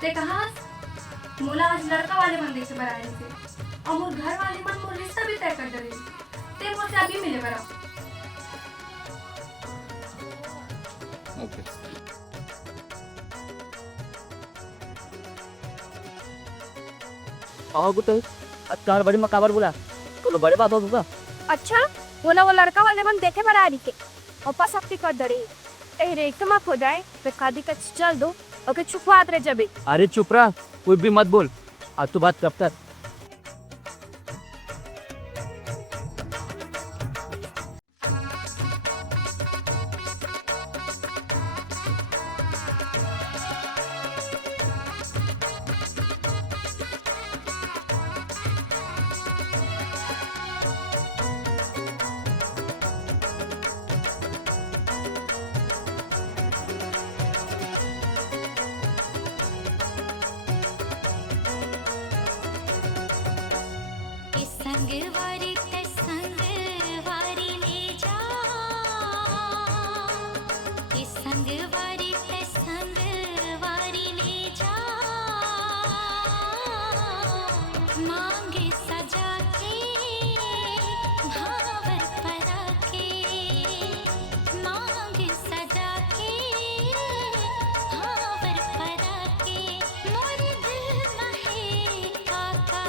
ते कहा मोला आज लड़का वाले मन देखे बर आए थे और मोर घर वाले मन मोर रिश्ता भी तय कर डरे ते मोसे अभी मिले बर आओ। ओके आओ गुटे तार बड़ी मकाबर बोला तो बड़े बात होगा। अच्छा बोला वो लड़का वाले मन देखे बर आ रही के और पसक्ति कर दरे ए रे तो मत हो जाए पे खादी का चल दो ओके छुपवात रह जबे। अरे चुप रहा कोई भी मत बोल आज तो बात कब तक। संगवारी ते संगवारी ले जा कि संगवारी ते संगवारी ले जा मांगे सजा के भावर परा के मांगे सजा के भावर परा के मोर दिल महे काका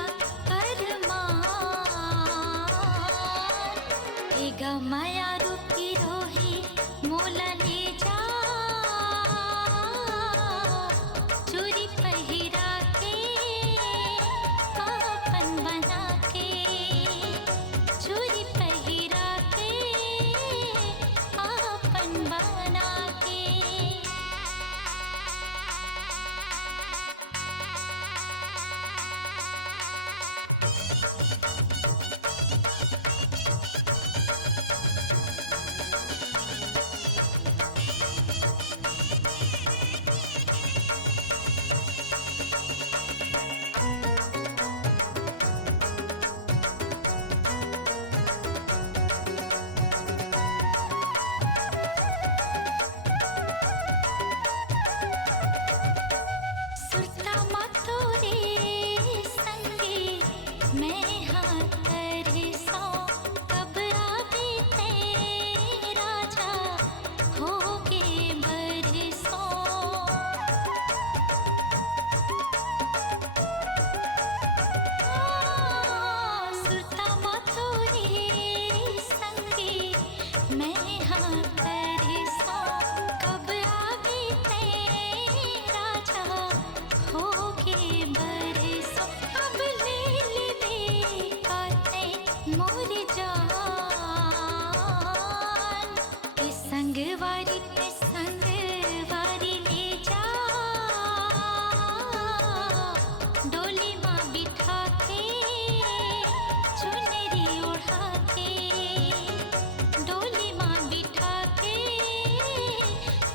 माया रूपी रोही मोला ले जा चूरी पहिरा के अपन बना के चूरी पहिरा के अपन बना के। संगवारी ते संगवारी ले जा डोली माँ बिठा के चुनरी ओढ़ा के डोली माँ बिठा के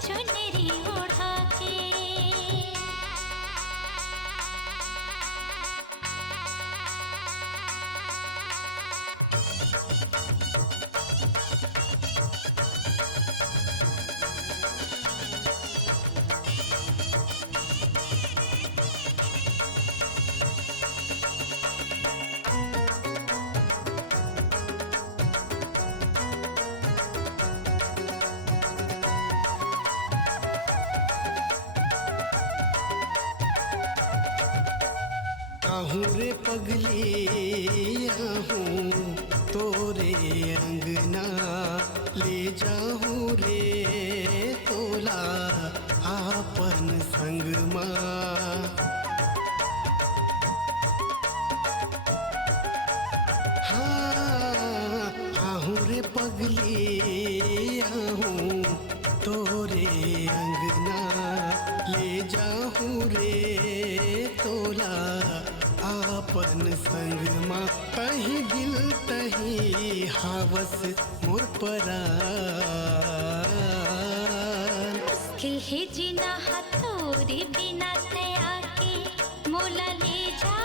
चुनरी ओढ़ा के। आहूँ रे पगली आहूँ तोरे अंगना ले जाहूँ रे तोला आपन संग माँ। हाँ आहूँ रे पगली आहूँ तोरे अंगना ले जाहूँ रे तोला आपन संग माँ। तही दिल तही हावस मोर परान मुश्किल है जीना हथौड़ी बिना तया के मोला ले जा